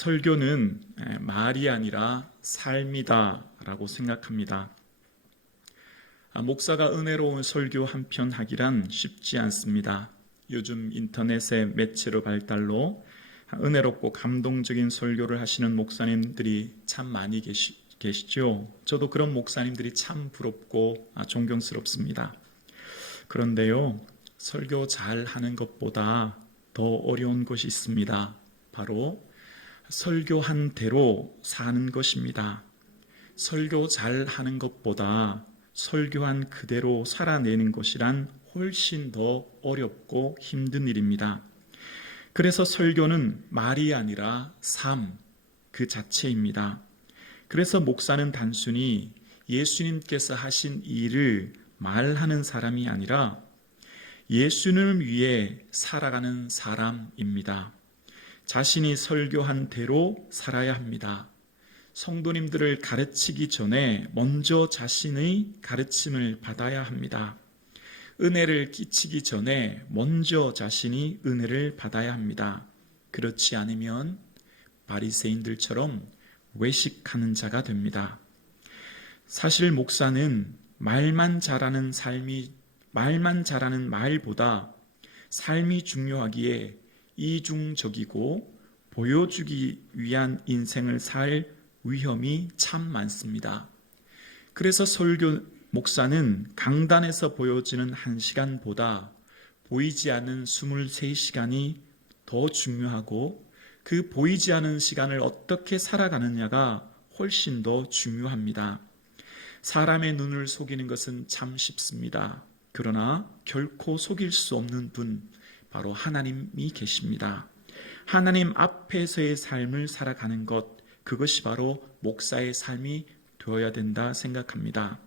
설교는 말이 아니라 삶이다라고 생각합니다. 목사가 은혜로운 설교 한 편 하기란 쉽지 않습니다. 요즘 인터넷의 매체로 발달로 은혜롭고 감동적인 설교를 하시는 목사님들이 참 많이 계시죠. 저도 그런 목사님들이 참 부럽고 존경스럽습니다. 그런데요, 설교 잘 하는 것보다 더 어려운 것이 있습니다. 바로 설교한 대로 사는 것입니다. 설교 잘 하는 것보다 설교한 그대로 살아내는 것이란 훨씬 더 어렵고 힘든 일입니다. 그래서 설교는 말이 아니라 삶 그 자체입니다. 그래서 목사는 단순히 예수님께서 하신 일을 말하는 사람이 아니라 예수님을 위해 살아가는 사람입니다. 자신이 설교한 대로 살아야 합니다. 성도님들을 가르치기 전에 먼저 자신의 가르침을 받아야 합니다. 은혜를 끼치기 전에 먼저 자신이 은혜를 받아야 합니다. 그렇지 않으면 바리새인들처럼 외식하는 자가 됩니다. 사실 목사는 말만 잘하는 말보다 삶이 중요하기에 이중적이고 보여주기 위한 인생을 살 위험이 참 많습니다. 그래서 설교 목사는 강단에서 보여지는 1시간보다 보이지 않는 23시간이 더 중요하고 그 보이지 않은 시간을 어떻게 살아가느냐가 훨씬 더 중요합니다. 사람의 눈을 속이는 것은 참 쉽습니다. 그러나 결코 속일 수 없는 분, 바로 하나님이 계십니다. 하나님 앞에서의 삶을 살아가는 것, 그것이 바로 목사의 삶이 되어야 된다 생각합니다.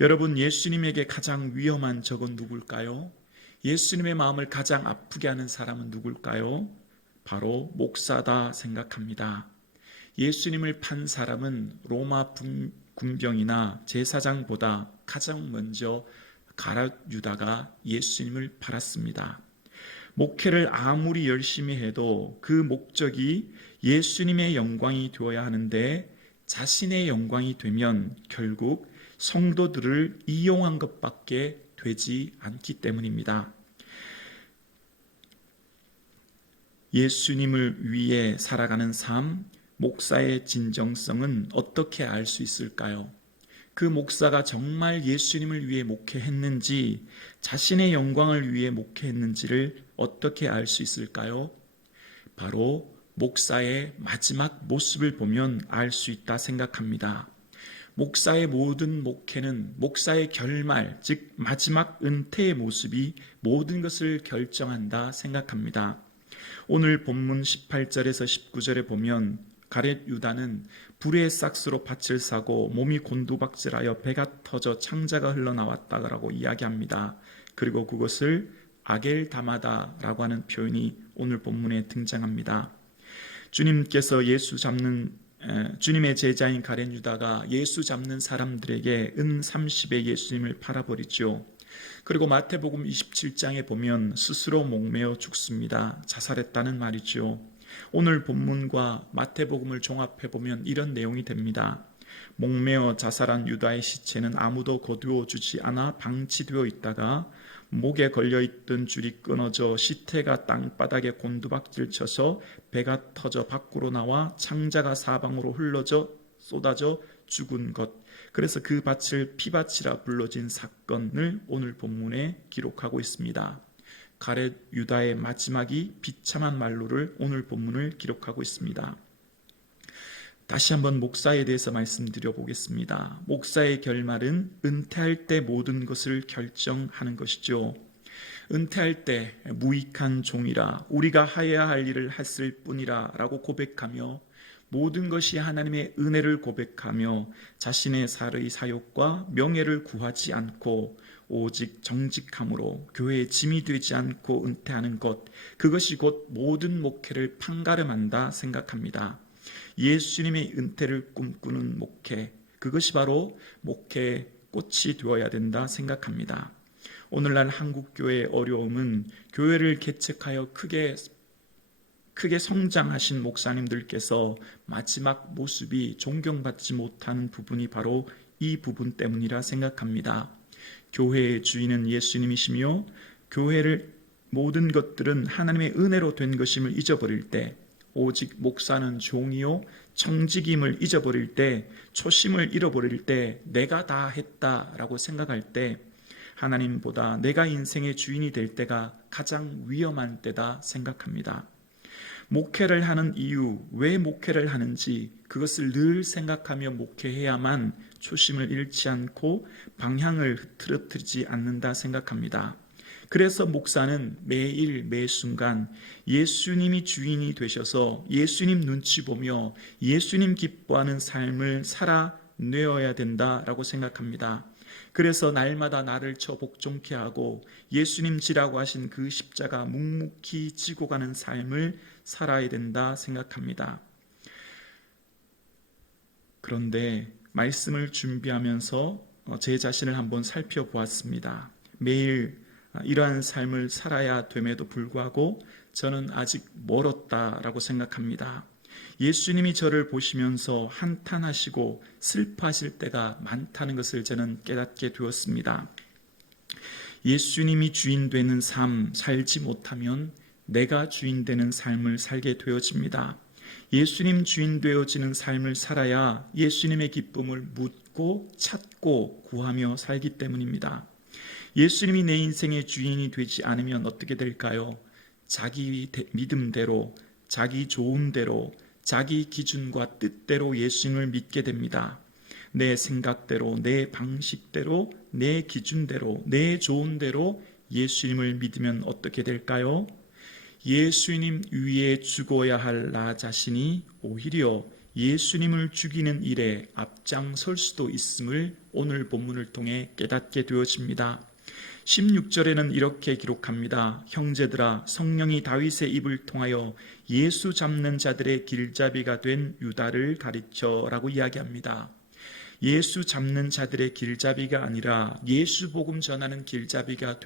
여러분, 예수님에게 가장 위험한 적은 누굴까요? 예수님의 마음을 가장 아프게 하는 사람은 누굴까요? 바로 목사다 생각합니다. 예수님을 판 사람은 로마 군병이나 제사장보다 가장 먼저 가룟 유다가 예수님을 팔았습니다. 목회를 아무리 열심히 해도 그 목적이 예수님의 영광이 되어야 하는데 자신의 영광이 되면 결국 성도들을 이용한 것밖에 되지 않기 때문입니다. 예수님을 위해 살아가는 삶, 목사의 진정성은 어떻게 알 수 있을까요? 그 목사가 정말 예수님을 위해 목회했는지, 자신의 영광을 위해 목회했는지를 어떻게 알 수 있을까요? 바로 목사의 마지막 모습을 보면 알 수 있다 생각합니다. 목사의 모든 목회는 목사의 결말, 즉 마지막 은퇴의 모습이 모든 것을 결정한다 생각합니다. 오늘 본문 18절에서 19절에 보면 가룟 유다는 불의 삭스로 밭을 사고 몸이 곤두박질하여 배가 터져 창자가 흘러나왔다라고 이야기합니다. 그리고 그것을 아겔다마다라고 하는 표현이 오늘 본문에 등장합니다. 주님의 제자인 가룟 유다가 예수 잡는 사람들에게 은 30에 예수님을 팔아버리죠. 그리고 마태복음 27장에 보면 스스로 목매어 죽습니다. 자살했다는 말이죠. 오늘 본문과 마태복음을 종합해 보면 이런 내용이 됩니다. 목매어 자살한 유다의 시체는 아무도 거두어 주지 않아 방치되어 있다가 목에 걸려있던 줄이 끊어져 시체가 땅바닥에 곤두박질 쳐서 배가 터져 밖으로 나와 창자가 사방으로 흘러져 쏟아져 죽은 것. 그래서 그 밭을 피밭이라 불러진 사건을 오늘 본문에 기록하고 있습니다. 가룟 유다의 마지막이 비참한 말로를 오늘 본문을 기록하고 있습니다. 다시 한번 목사에 대해서 말씀드려 보겠습니다. 목사의 결말은 은퇴할 때 모든 것을 결정하는 것이죠. 은퇴할 때 무익한 종이라 우리가 하여야 할 일을 했을 뿐이라 라고 고백하며 모든 것이 하나님의 은혜를 고백하며 자신의 살의 사욕과 명예를 구하지 않고 오직 정직함으로 교회의 짐이 되지 않고 은퇴하는 것, 그것이 곧 모든 목회를 판가름한다 생각합니다. 예수님의 은퇴를 꿈꾸는 목회, 그것이 바로 목회의 꽃이 되어야 된다 생각합니다. 오늘날 한국교회의 어려움은 교회를 개척하여 크게 크게 성장하신 목사님들께서 마지막 모습이 존경받지 못하는 부분이 바로 이 부분 때문이라 생각합니다. 교회의 주인은 예수님이시며 교회를 모든 것들은 하나님의 은혜로 된 것임을 잊어버릴 때, 오직 목사는 종이요 청직임을 잊어버릴 때, 초심을 잃어버릴 때, 내가 다 했다라고 생각할 때 하나님보다 내가 인생의 주인이 될 때가 가장 위험한 때다 생각합니다. 목회를 하는 이유, 왜 목회를 하는지 그것을 늘 생각하며 목회해야만 초심을 잃지 않고 방향을 흐트러뜨리지 않는다 생각합니다. 그래서 목사는 매일 매순간 예수님이 주인이 되셔서 예수님 눈치 보며 예수님 기뻐하는 삶을 살아내어야 된다라고 생각합니다. 그래서 날마다 나를 쳐 복종케 하고 예수님 지라고 하신 그 십자가 묵묵히 지고 가는 삶을 살아야 된다 생각합니다. 그런데 말씀을 준비하면서 제 자신을 한번 살펴보았습니다. 매일 이러한 삶을 살아야 됨에도 불구하고 저는 아직 멀었다라고 생각합니다. 예수님이 저를 보시면서 한탄하시고 슬퍼하실 때가 많다는 것을 저는 깨닫게 되었습니다. 예수님이 주인 되는 삶 살지 못하면 내가 주인 되는 삶을 살게 되어집니다. 예수님 주인 되어지는 삶을 살아야 예수님의 기쁨을 묻고 찾고 구하며 살기 때문입니다. 예수님이 내 인생의 주인이 되지 않으면 어떻게 될까요? 자기 믿음대로, 자기 좋은 대로, 자기 기준과 뜻대로 예수님을 믿게 됩니다. 내 생각대로, 내 방식대로, 내 기준대로, 내 좋은 대로 예수님을 믿으면 어떻게 될까요? 예수님 위에 죽어야 할 나 자신이 오히려 예수님을 죽이는 일에 앞장설 수도 있음을 오늘 본문을 통해 깨닫게 되어집니다. 16절에는 이렇게 기록합니다. 형제들아, 성령이 다윗의 입을 통하여 예수 잡는 자들의 길잡이가 된 유다를 가르쳐라고 이야기합니다. 예수 잡는 자들의 길잡이가 아니라 예수 복음 전하는 길잡이가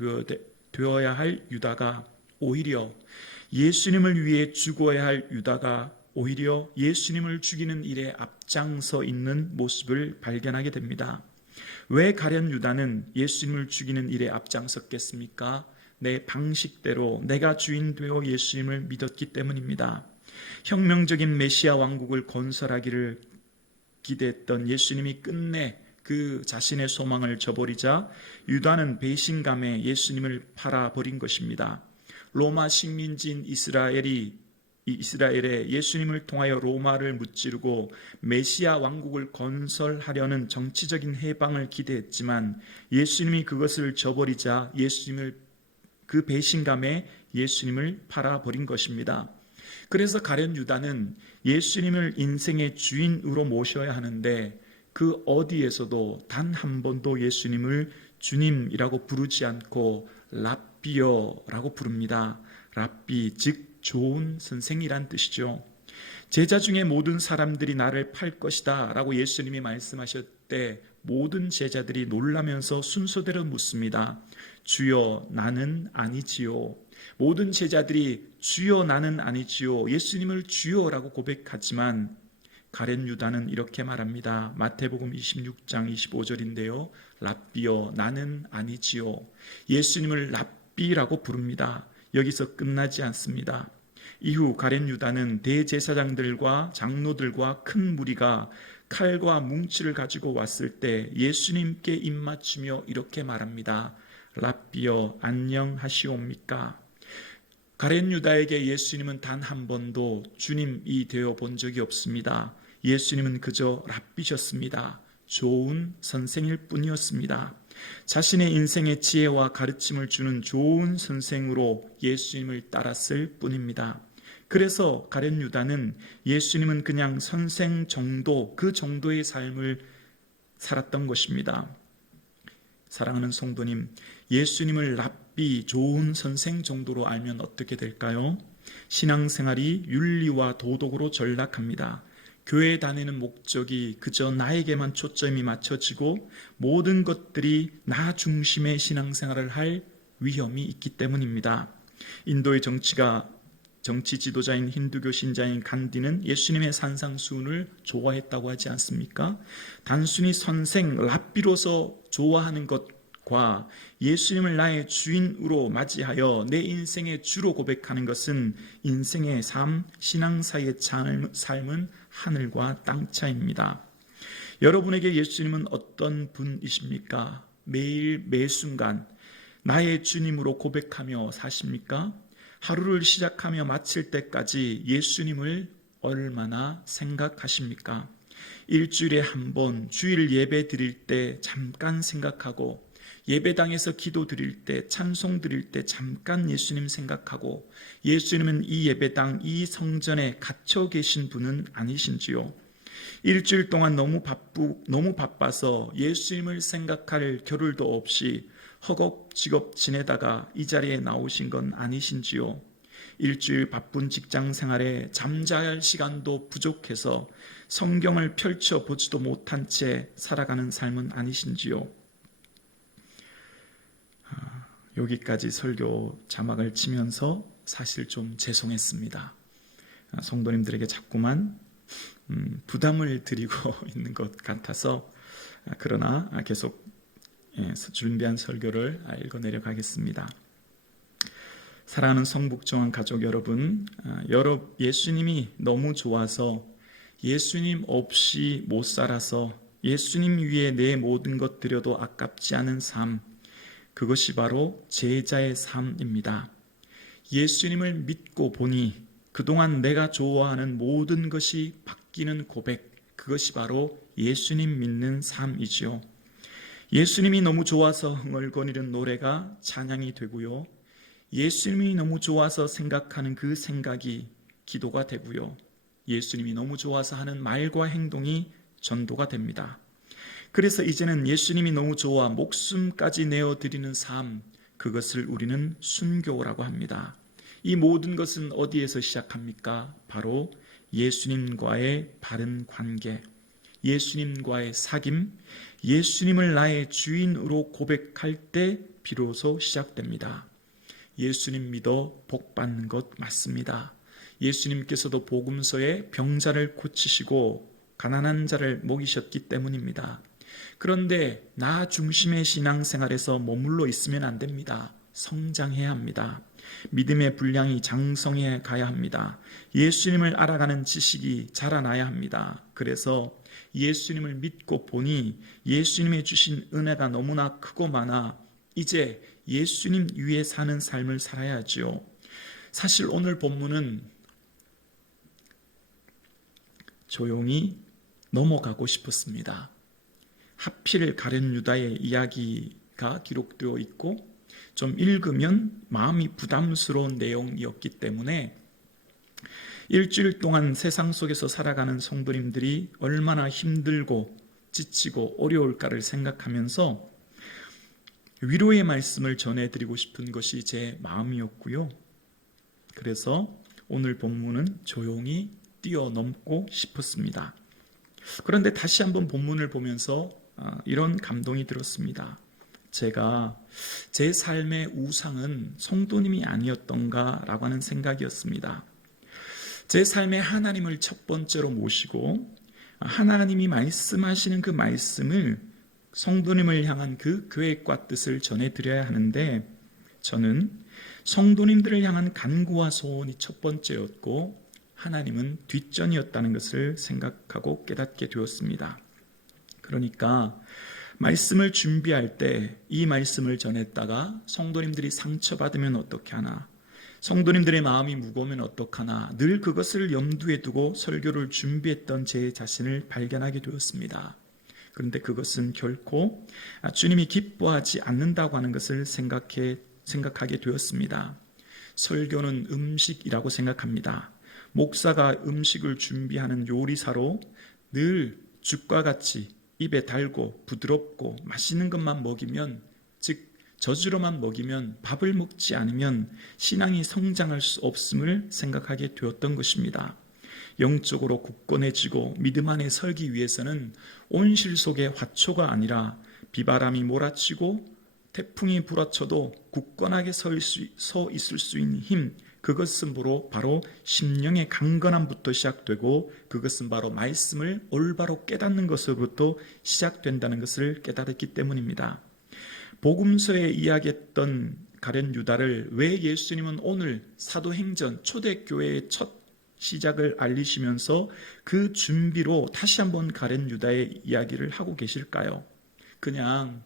되어야 할 유다가 오히려 예수님을 위해 죽어야 할 유다가 오히려 예수님을 죽이는 일에 앞장서 있는 모습을 발견하게 됩니다. 왜 가룟 유다는 예수님을 죽이는 일에 앞장섰겠습니까? 내 방식대로 내가 주인 되어 예수님을 믿었기 때문입니다. 혁명적인 메시아 왕국을 건설하기를 기대했던 예수님이 끝내 그 자신의 소망을 저버리자 유다는 배신감에 예수님을 팔아버린 것입니다. 로마 식민지인 이스라엘에 예수님을 통하여 로마를 무찌르고 메시아 왕국을 건설하려는 정치적인 해방을 기대했지만 예수님이 그것을 저버리자 예수님을 그 배신감에 예수님을 팔아버린 것입니다. 그래서 가룟 유다는 예수님을 인생의 주인으로 모셔야 하는데 그 어디에서도 단 한 번도 예수님을 주님이라고 부르지 않고 랍비어라고 부릅니다. 랍비, 즉 좋은 선생이란 뜻이죠. 제자 중에 모든 사람들이 나를 팔 것이다 라고 예수님이 말씀하셨을 때 모든 제자들이 놀라면서 순서대로 묻습니다. 주여, 나는 아니지요. 모든 제자들이 주여, 나는 아니지요. 예수님을 주여라고 고백하지만 가룟 유다는 이렇게 말합니다. 마태복음 26장 25절인데요. 랍비여, 나는 아니지요. 예수님을 랍비라고 부릅니다. 여기서 끝나지 않습니다. 이후 가룟 유다는 대제사장들과 장로들과 큰 무리가 칼과 뭉치를 가지고 왔을 때 예수님께 입맞추며 이렇게 말합니다. 랍비여, 안녕하시옵니까? 가룟 유다에게 예수님은 단 한 번도 주님이 되어 본 적이 없습니다. 예수님은 그저 랍비셨습니다. 좋은 선생일 뿐이었습니다. 자신의 인생의 지혜와 가르침을 주는 좋은 선생으로 예수님을 따랐을 뿐입니다. 그래서 가룟 유다는 예수님은 그냥 선생 정도, 그 정도의 삶을 살았던 것입니다. 사랑하는 성도님, 예수님을 랍비, 좋은 선생 정도로 알면 어떻게 될까요? 신앙생활이 윤리와 도덕으로 전락합니다. 교회 다니는 목적이 그저 나에게만 초점이 맞춰지고 모든 것들이 나 중심의 신앙생활을 할 위험이 있기 때문입니다. 인도의 정치 지도자인 힌두교 신자인 간디는 예수님의 산상수훈을 좋아했다고 하지 않습니까? 단순히 선생 랍비로서 좋아하는 것과 예수님을 나의 주인으로 맞이하여 내 인생의 주로 고백하는 것은 인생의 삶, 신앙 사이의 삶은 하늘과 땅 차이입니다. 여러분에게 예수님은 어떤 분이십니까? 매일 매순간 나의 주님으로 고백하며 사십니까? 하루를 시작하며 마칠 때까지 예수님을 얼마나 생각하십니까? 일주일에 한 번 주일 예배 드릴 때 잠깐 생각하고, 예배당에서 기도 드릴 때, 찬송 드릴 때 잠깐 예수님 생각하고, 예수님은 이 예배당, 이 성전에 갇혀 계신 분은 아니신지요? 일주일 동안 너무 바빠서 예수님을 생각할 겨를도 없이 허겁지겁 지내다가 이 자리에 나오신 건 아니신지요? 일주일 바쁜 직장 생활에 잠잘 시간도 부족해서 성경을 펼쳐보지도 못한 채 살아가는 삶은 아니신지요? 여기까지 설교 자막을 치면서 사실 좀 죄송했습니다. 성도님들에게 자꾸만 부담을 드리고 있는 것 같아서, 그러나 계속 준비한 설교를 읽어내려 가겠습니다. 사랑하는 성북정원 가족 여러분, 예수님이 너무 좋아서 예수님 없이 못 살아서 예수님 위에 내 모든 것 드려도 아깝지 않은 삶, 그것이 바로 제자의 삶입니다. 예수님을 믿고 보니 그동안 내가 좋아하는 모든 것이 바뀌는 고백, 그것이 바로 예수님 믿는 삶이지요. 예수님이 너무 좋아서 흥얼거리는 노래가 찬양이 되고요, 예수님이 너무 좋아서 생각하는 그 생각이 기도가 되고요, 예수님이 너무 좋아서 하는 말과 행동이 전도가 됩니다. 그래서 이제는 예수님이 너무 좋아 목숨까지 내어드리는 삶, 그것을 우리는 순교라고 합니다. 이 모든 것은 어디에서 시작합니까? 바로 예수님과의 바른 관계, 예수님과의 사귐, 예수님을 나의 주인으로 고백할 때 비로소 시작됩니다. 예수님 믿어 복 받는 것 맞습니다. 예수님께서도 복음서에 병자를 고치시고 가난한 자를 먹이셨기 때문입니다. 그런데 나 중심의 신앙생활에서 머물러 있으면 안 됩니다. 성장해야 합니다. 믿음의 분량이 장성해 가야 합니다. 예수님을 알아가는 지식이 자라나야 합니다. 그래서 예수님을 믿고 보니 예수님의 주신 은혜가 너무나 크고 많아 이제 예수님 위에 사는 삶을 살아야지요. 사실 오늘 본문은 조용히 넘어가고 싶었습니다. 하필 가룟 유다의 이야기가 기록되어 있고 좀 읽으면 마음이 부담스러운 내용이었기 때문에 일주일 동안 세상 속에서 살아가는 성도님들이 얼마나 힘들고 지치고 어려울까를 생각하면서 위로의 말씀을 전해드리고 싶은 것이 제 마음이었고요. 그래서 오늘 본문은 조용히 뛰어넘고 싶었습니다. 그런데 다시 한번 본문을 보면서 이런 감동이 들었습니다. 제가 제 삶의 우상은 성도님이 아니었던가라고 하는 생각이었습니다. 제 삶에 하나님을 첫 번째로 모시고 하나님이 말씀하시는 그 말씀을 성도님을 향한 그 계획과 뜻을 전해드려야 하는데, 저는 성도님들을 향한 간구와 소원이 첫 번째였고 하나님은 뒷전이었다는 것을 생각하고 깨닫게 되었습니다. 그러니까 말씀을 준비할 때 이 말씀을 전했다가 성도님들이 상처받으면 어떻게 하나, 성도님들의 마음이 무거우면 어떡하나, 늘 그것을 염두에 두고 설교를 준비했던 제 자신을 발견하게 되었습니다. 그런데 그것은 결코 주님이 기뻐하지 않는다고 하는 것을 생각하게 되었습니다. 설교는 음식이라고 생각합니다. 목사가 음식을 준비하는 요리사로 늘 죽과 같이 입에 달고 부드럽고 맛있는 것만 먹이면, 즉 저주로만 먹이면, 밥을 먹지 않으면 신앙이 성장할 수 없음을 생각하게 되었던 것입니다. 영적으로 굳건해지고 믿음 안에 설기 위해서는 온실 속의 화초가 아니라 비바람이 몰아치고 태풍이 불어쳐도 굳건하게 서 있을 수 있는 힘, 그것은 바로 심령의 강건함부터 시작되고, 그것은 바로 말씀을 올바로 깨닫는 것으로부터 시작된다는 것을 깨달았기 때문입니다. 복음서에 이야기했던 가룟 유다를 왜 예수님은 오늘 사도행전 초대교회의 첫 시작을 알리시면서 그 준비로 다시 한번 가룟 유다의 이야기를 하고 계실까요? 그냥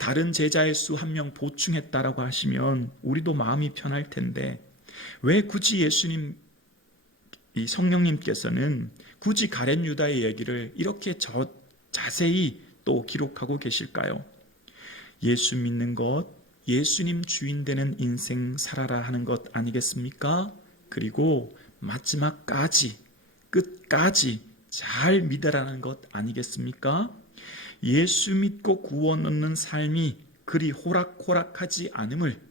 다른 제자의 수 한 명 보충했다라고 하시면 우리도 마음이 편할 텐데, 왜 굳이 예수님, 이 성령님께서는 굳이 가룟 유다의 얘기를 이렇게 자세히 또 기록하고 계실까요? 예수 믿는 것, 예수님 주인 되는 인생 살아라 하는 것 아니겠습니까? 그리고 마지막까지, 끝까지 잘 믿으라는 것 아니겠습니까? 예수 믿고 구원 얻는 삶이 그리 호락호락하지 않음을,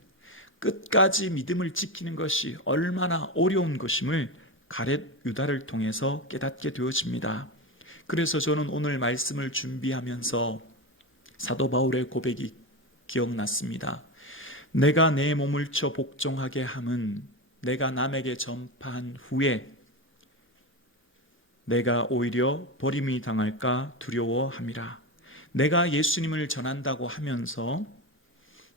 끝까지 믿음을 지키는 것이 얼마나 어려운 것임을 가룟 유다를 통해서 깨닫게 되어집니다. 그래서 저는 오늘 말씀을 준비하면서 사도 바울의 고백이 기억났습니다. 내가 내 몸을 쳐 복종하게 함은 내가 남에게 전파한 후에 내가 오히려 버림이 당할까 두려워함이라. 내가 예수님을 전한다고 하면서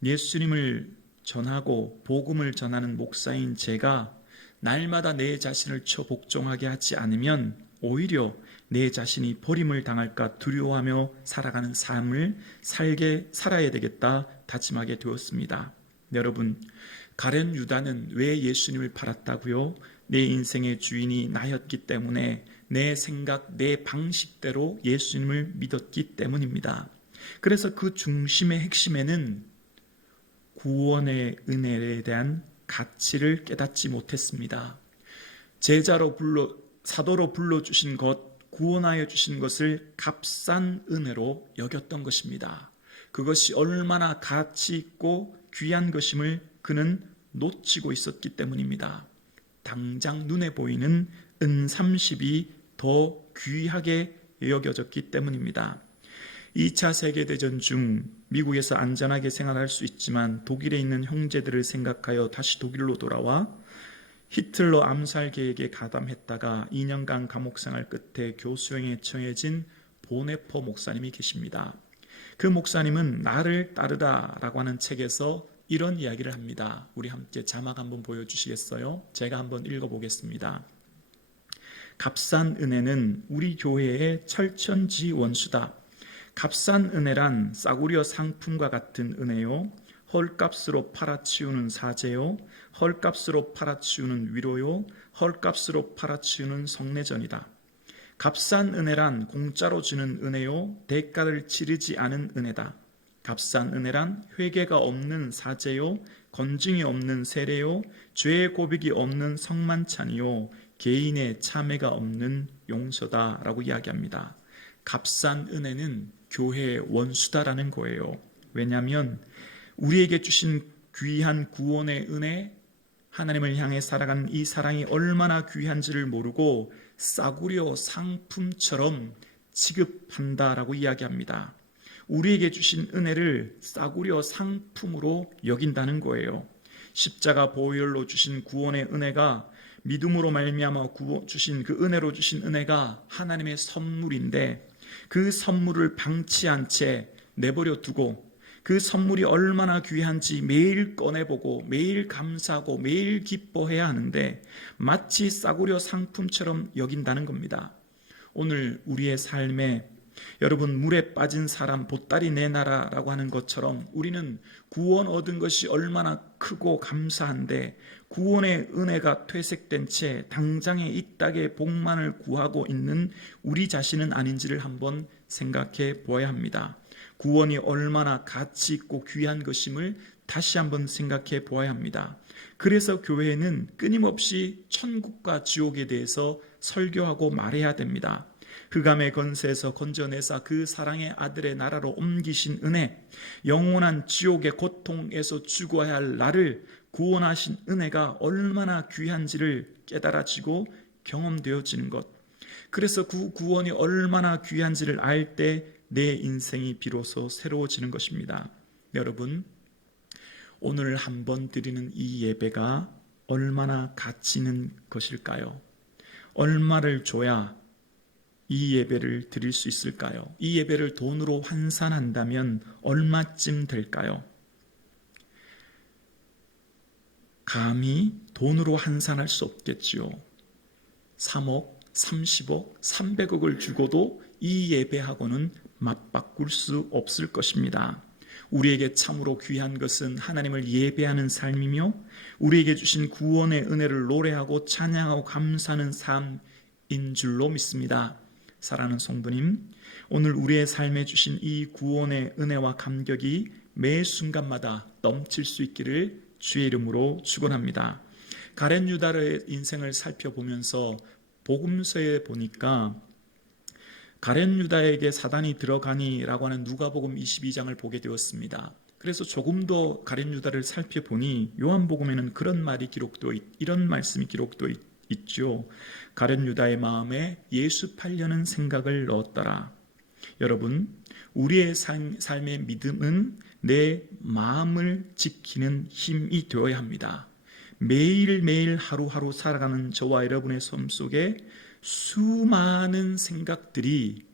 예수님을 전하고 복음을 전하는 목사인 제가 날마다 내 자신을 쳐 복종하게 하지 않으면 오히려 내 자신이 버림을 당할까 두려워하며 살아가는 삶을 살아야 되겠다 다짐하게 되었습니다. 여러분, 가룟 유다는 왜 예수님을 팔았다고요? 내 인생의 주인이 나였기 때문에 내 생각, 내 방식대로 예수님을 믿었기 때문입니다. 그래서 그 중심의 핵심에는 구원의 은혜에 대한 가치를 깨닫지 못했습니다. 사도로 불러주신 것, 구원하여 주신 것을 값싼 은혜로 여겼던 것입니다. 그것이 얼마나 가치 있고 귀한 것임을 그는 놓치고 있었기 때문입니다. 당장 눈에 보이는 은 30이 더 귀하게 여겨졌기 때문입니다. 2차 세계대전 중 미국에서 안전하게 생활할 수 있지만 독일에 있는 형제들을 생각하여 다시 독일로 돌아와 히틀러 암살 계획에 가담했다가 2년간 감옥생활 끝에 교수형에 처해진 보네퍼 목사님이 계십니다. 그 목사님은 나를 따르라 라고 하는 책에서 이런 이야기를 합니다. 우리 함께 자막 한번 보여주시겠어요? 제가 한번 읽어보겠습니다. 값싼 은혜는 우리 교회의 철천지 원수다. 값싼 은혜란 싸구려 상품과 같은 은혜요, 헐값으로 팔아치우는 사죄요, 헐값으로 팔아치우는 위로요, 헐값으로 팔아치우는 성례전이다. 값싼 은혜란 공짜로 주는 은혜요, 대가를 치르지 않은 은혜다. 값싼 은혜란 회개가 없는 사죄요, 건증이 없는 세례요, 죄의 고백이 없는 성만찬이요, 개인의 참회가 없는 용서다라고 이야기합니다. 값싼 은혜는 교회의 원수다라는 거예요. 왜냐하면 우리에게 주신 귀한 구원의 은혜, 하나님을 향해 살아가는 이 사랑이 얼마나 귀한지를 모르고 싸구려 상품처럼 취급한다라고 이야기합니다. 우리에게 주신 은혜를 싸구려 상품으로 여긴다는 거예요. 십자가 보혈로 주신 구원의 은혜가, 믿음으로 말미암아 주신 그 은혜로 주신 은혜가 하나님의 선물인데, 그 선물을 방치한 채 내버려 두고 그 선물이 얼마나 귀한지 매일 꺼내보고 매일 감사하고 매일 기뻐해야 하는데 마치 싸구려 상품처럼 여긴다는 겁니다. 오늘 우리의 삶에 여러분, 물에 빠진 사람 보따리 내놔라라고 하는 것처럼 우리는 구원 얻은 것이 얼마나 크고 감사한데 구원의 은혜가 퇴색된 채 당장의 이 땅의 복만을 구하고 있는 우리 자신은 아닌지를 한번 생각해 보아야 합니다. 구원이 얼마나 가치 있고 귀한 것임을 다시 한번 생각해 보아야 합니다. 그래서 교회는 끊임없이 천국과 지옥에 대해서 설교하고 말해야 됩니다. 흑암의 건세에서 건져내사 그 사랑의 아들의 나라로 옮기신 은혜, 영원한 지옥의 고통에서 죽어야 할 나를 구원하신 은혜가 얼마나 귀한지를 깨달아지고 경험되어지는 것. 그래서 그 구원이 얼마나 귀한지를 알 때 내 인생이 비로소 새로워지는 것입니다. 여러분, 오늘 한번 드리는 이 예배가 얼마나 가치 있는 것일까요? 얼마를 줘야 이 예배를 드릴 수 있을까요? 이 예배를 돈으로 환산한다면 얼마쯤 될까요? 감히 돈으로 환산할 수 없겠지요. 3억, 30억, 300억을 주고도 이 예배하고는 맞바꿀 수 없을 것입니다. 우리에게 참으로 귀한 것은 하나님을 예배하는 삶이며 우리에게 주신 구원의 은혜를 노래하고 찬양하고 감사하는 삶인 줄로 믿습니다. 사랑하는 성도님, 오늘 우리의 삶에 주신 이 구원의 은혜와 감격이 매 순간마다 넘칠 수 있기를 주의 이름으로 축원합니다. 가룟 유다의 인생을 살펴보면서 복음서에 보니까 가룟 유다에게 사단이 들어가니라고 하는 누가복음 22장을 보게 되었습니다. 그래서 조금 더 가룟 유다를 살펴보니 요한복음에는 그런 말이 이런 말씀이 기록되어 있죠. 가룟 유다의 마음에 예수 팔려는 생각을 넣었더라. 여러분, 우리의 삶의 믿음은 내 마음을 지키는 힘이 되어야 합니다. 매일매일 하루하루 살아가는 저와 여러분의 삶 속에 수많은 생각들이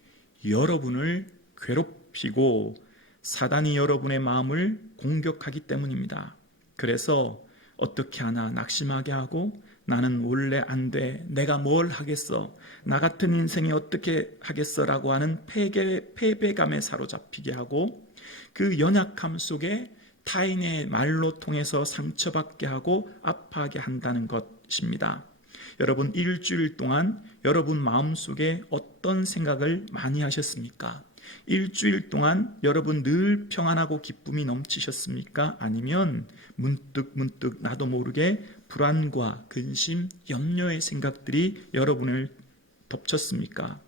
여러분을 괴롭히고 사단이 여러분의 마음을 공격하기 때문입니다. 그래서 어떻게 하나 낙심하게 하고 나는 원래 안 돼, 내가 뭘 하겠어, 나 같은 인생이 어떻게 하겠어 라고 하는 패배감에 사로잡히게 하고 그 연약함 속에 타인의 말로 통해서 상처받게 하고 아파하게 한다는 것입니다. 여러분, 일주일 동안 여러분 마음속에 어떤 생각을 많이 하셨습니까? 일주일 동안 여러분 늘 평안하고 기쁨이 넘치셨습니까? 아니면 문득 나도 모르게 불안과 근심, 염려의 생각들이 여러분을 덮쳤습니까?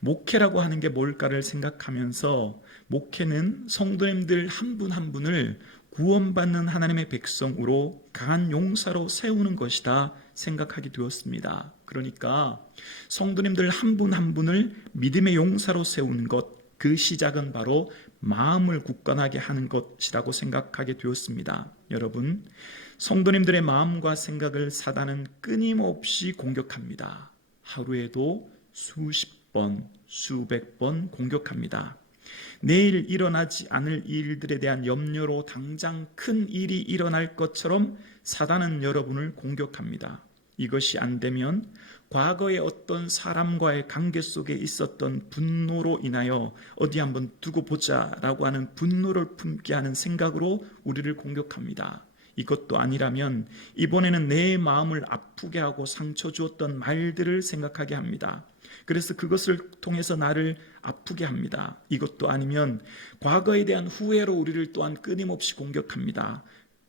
목회라고 하는 게 뭘까를 생각하면서 목회는 성도님들 한 분 한 분을 구원받는 하나님의 백성으로 강한 용사로 세우는 것이다 생각하게 되었습니다. 그러니까 성도님들 한 분 한 분을 믿음의 용사로 세우는 것, 그 시작은 바로 마음을 굳건하게 하는 것이라고 생각하게 되었습니다. 여러분, 성도님들의 마음과 생각을 사단은 끊임없이 공격합니다. 하루에도 수십 번, 수백 번 공격합니다. 내일 일어나지 않을 일들에 대한 염려로 당장 큰 일이 일어날 것처럼 사단은 여러분을 공격합니다. 이것이 안 되면 과거의 어떤 사람과의 관계 속에 있었던 분노로 인하여 어디 한번 두고 보자 라고 하는 분노를 품게 하는 생각으로 우리를 공격합니다. 이것도 아니라면 이번에는 내 마음을 아프게 하고 상처 주었던 말들을 생각하게 합니다. 그래서 그것을 통해서 나를 아프게 합니다. 이것도 아니면 과거에 대한 후회로 우리를 또한 끊임없이 공격합니다.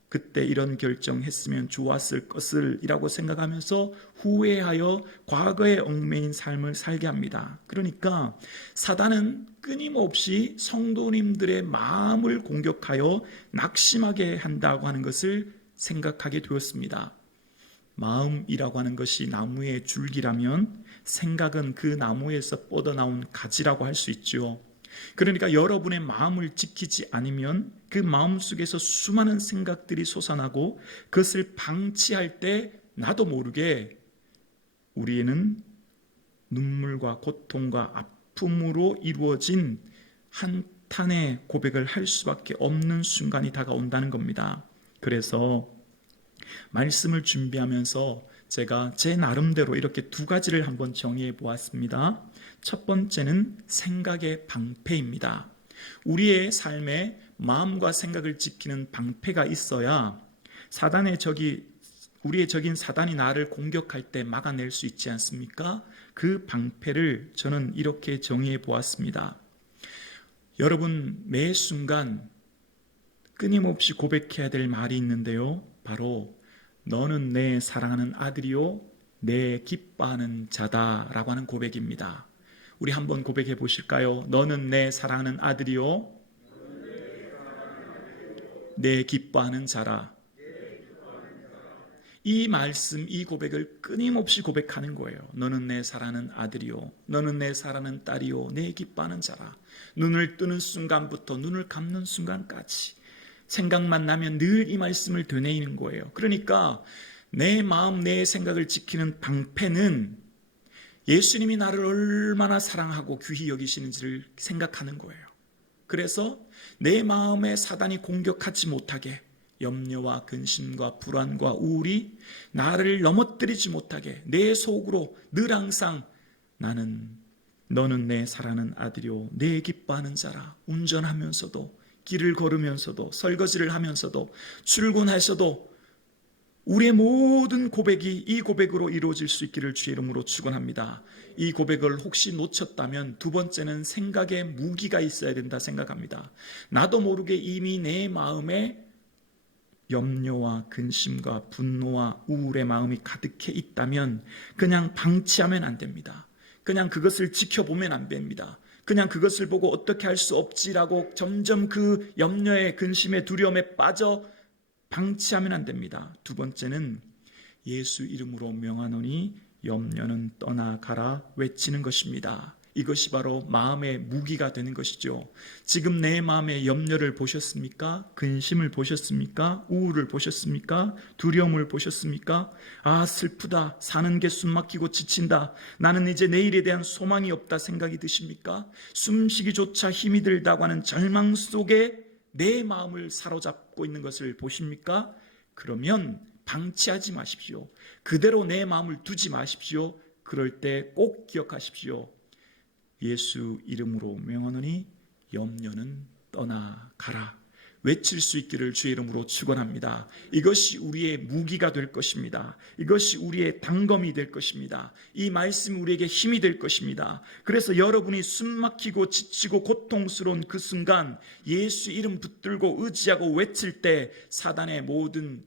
그때 이런 결정했으면 좋았을 것을 이라고 생각하면서 후회하여 과거에 얽매인 삶을 살게 합니다. 그러니까 사단은 끊임없이 성도님들의 마음을 공격하여 낙심하게 한다고 하는 것을 생각하게 되었습니다. 마음이라고 하는 것이 나무의 줄기라면 생각은 그 나무에서 뻗어나온 가지라고 할 수 있죠. 그러니까 여러분의 마음을 지키지 않으면 그 마음 속에서 수많은 생각들이 솟아나고 그것을 방치할 때 나도 모르게 우리는 눈물과 고통과 아픔으로 이루어진 한탄의 고백을 할 수밖에 없는 순간이 다가온다는 겁니다. 그래서 말씀을 준비하면서 제가 제 나름대로 이렇게 두 가지를 한번 정의해 보았습니다. 첫 번째는 생각의 방패입니다. 우리의 삶에 마음과 생각을 지키는 방패가 있어야 우리의 적인 사단이 나를 공격할 때 막아낼 수 있지 않습니까? 그 방패를 저는 이렇게 정의해 보았습니다. 여러분, 매 순간 끊임없이 고백해야 될 말이 있는데요. 바로 너는 내 사랑하는 아들이요 내 기뻐하는 자다라고 하는 고백입니다. 우리 한번 고백해 보실까요? 너는 내 사랑하는 아들이요 내 기뻐하는 자라. 이 말씀, 이 고백을 끊임없이 고백하는 거예요. 너는 내 사랑하는 아들이요 너는 내 사랑하는 딸이요 내 기뻐하는 자라. 눈을 뜨는 순간부터 눈을 감는 순간까지 생각만 나면 늘 이 말씀을 되뇌이는 거예요. 그러니까 내 마음, 내 생각을 지키는 방패는 예수님이 나를 얼마나 사랑하고 귀히 여기시는지를 생각하는 거예요. 그래서 내 마음에 사단이 공격하지 못하게, 염려와 근심과 불안과 우울이 나를 넘어뜨리지 못하게 내 속으로 늘 항상 너는 내 사랑하는 아들이요 내 기뻐하는 자라. 운전하면서도, 길을 걸으면서도, 설거지를 하면서도, 출근하셔도 우리의 모든 고백이 이 고백으로 이루어질 수 있기를 주의 이름으로 축원합니다. 이 고백을 혹시 놓쳤다면 두 번째는 생각에 무기가 있어야 된다 생각합니다. 나도 모르게 이미 내 마음에 염려와 근심과 분노와 우울의 마음이 가득해 있다면 그냥 방치하면 안 됩니다. 그냥 그것을 지켜보면 안 됩니다. 그냥 그것을 보고 어떻게 할 수 없지라고 점점 그 염려에, 근심에, 두려움에 빠져 방치하면 안 됩니다. 두 번째는 예수 이름으로 명하노니 염려는 떠나가라 외치는 것입니다. 이것이 바로 마음의 무기가 되는 것이죠. 지금 내 마음의 염려를 보셨습니까? 근심을 보셨습니까? 우울을 보셨습니까? 두려움을 보셨습니까? 아, 슬프다. 사는 게 숨막히고 지친다. 나는 이제 내일에 대한 소망이 없다 생각이 드십니까? 숨쉬기조차 힘이 들다고 하는 절망 속에 내 마음을 사로잡고 있는 것을 보십니까? 그러면 방치하지 마십시오. 그대로 내 마음을 두지 마십시오. 그럴 때 꼭 기억하십시오. 예수 이름으로 명하노니 염려는 떠나가라. 외칠 수 있기를 주의 이름으로 축원합니다. 이것이 우리의 무기가 될 것입니다. 이것이 우리의 단검이 될 것입니다. 이 말씀이 우리에게 힘이 될 것입니다. 그래서 여러분이 숨막히고 지치고 고통스러운 그 순간 예수 이름 붙들고 의지하고 외칠 때 사단의 모든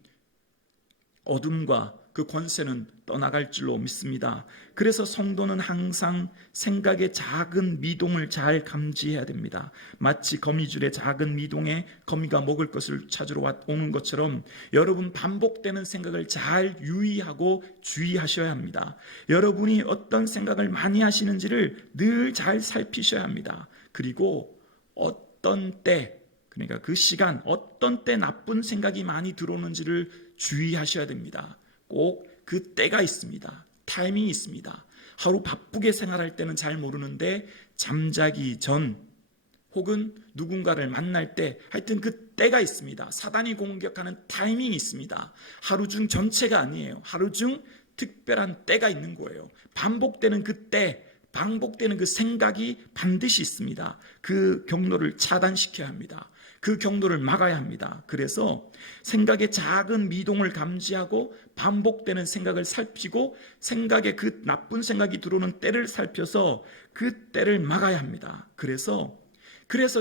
어둠과 그 권세는 떠나갈 줄로 믿습니다. 그래서 성도는 항상 생각의 작은 미동을 잘 감지해야 됩니다. 마치 거미줄의 작은 미동에 거미가 먹을 것을 찾으러 오는 것처럼 여러분 반복되는 생각을 잘 유의하고 주의하셔야 합니다. 여러분이 어떤 생각을 많이 하시는지를 늘 잘 살피셔야 합니다. 그리고 어떤 때, 그러니까 그 시간, 어떤 때 나쁜 생각이 많이 들어오는지를 주의하셔야 됩니다. 꼭 그 때가 있습니다. 타이밍이 있습니다. 하루 바쁘게 생활할 때는 잘 모르는데 잠자기 전 혹은 누군가를 만날 때 하여튼 그 때가 있습니다. 사단이 공격하는 타이밍이 있습니다. 하루 중 전체가 아니에요. 하루 중 특별한 때가 있는 거예요. 반복되는 그 때, 반복되는 그 생각이 반드시 있습니다. 그 경로를 차단시켜야 합니다. 그 경로를 막아야 합니다. 그래서 생각의 작은 미동을 감지하고 반복되는 생각을 살피고 생각에 그 나쁜 생각이 들어오는 때를 살펴서 그 때를 막아야 합니다. 그래서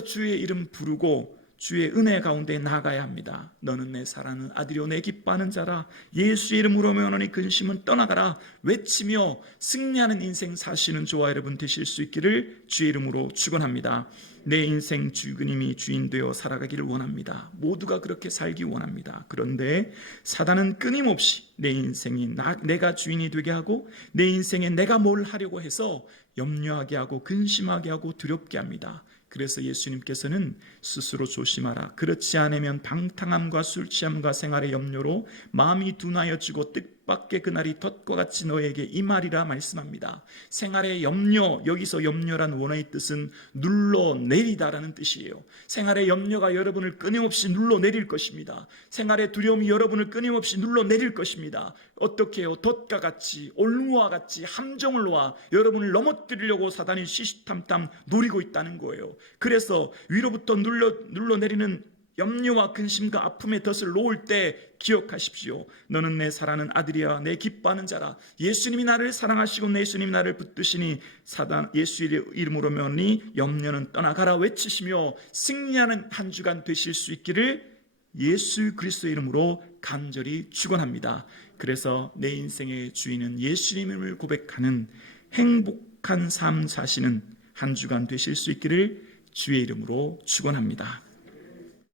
주의 이름 부르고 주의 은혜 가운데 나가야 합니다. 너는 내 사랑하는 아들이요 내 기뻐하는 자라. 예수의 이름으로 명하노니 근심은 떠나가라 외치며 승리하는 인생 사시는 저와 여러분 되실 수 있기를 주의 이름으로 축원합니다. 내 인생 주님이 주인 되어 살아가기를 원합니다. 모두가 그렇게 살기 원합니다. 그런데 사단은 끊임없이 내 인생이 내가 주인이 되게 하고 내 인생에 내가 뭘 하려고 해서 염려하게 하고 근심하게 하고 두렵게 합니다. 그래서 예수님께서는 스스로 조심하라. 그렇지 않으면 방탕함과 술 취함과 생활의 염려로 마음이 둔하여지고 뜻밖의 그날이 덫과 같이 너에게 임하리라 말씀합니다. 생활의 염려, 여기서 염려란 원어의 뜻은 눌러내리다라는 뜻이에요. 생활의 염려가 여러분을 끊임없이 눌러내릴 것입니다. 생활의 두려움이 여러분을 끊임없이 눌러내릴 것입니다. 어떻게 해요? 덫과 같이, 올무와 같이 함정을 놓아 여러분을 넘어뜨리려고 사단이 시시탐탐 노리고 있다는 거예요. 그래서 위로부터 눌러내리는 염려와 근심과 아픔의 덫을 놓을 때 기억하십시오. 너는 내 사랑하는 아들이야 내 기뻐하는 자라. 예수님이 나를 사랑하시고 예수님이 나를 붙드시니 예수의 이름으로 명하니 염려는 떠나가라 외치시며 승리하는 한 주간 되실 수 있기를 예수 그리스도의 이름으로 간절히 축원합니다. 그래서 내 인생의 주인은 예수님을 고백하는 행복한 삶 사시는 한 주간 되실 수 있기를 주의 이름으로 축원합니다.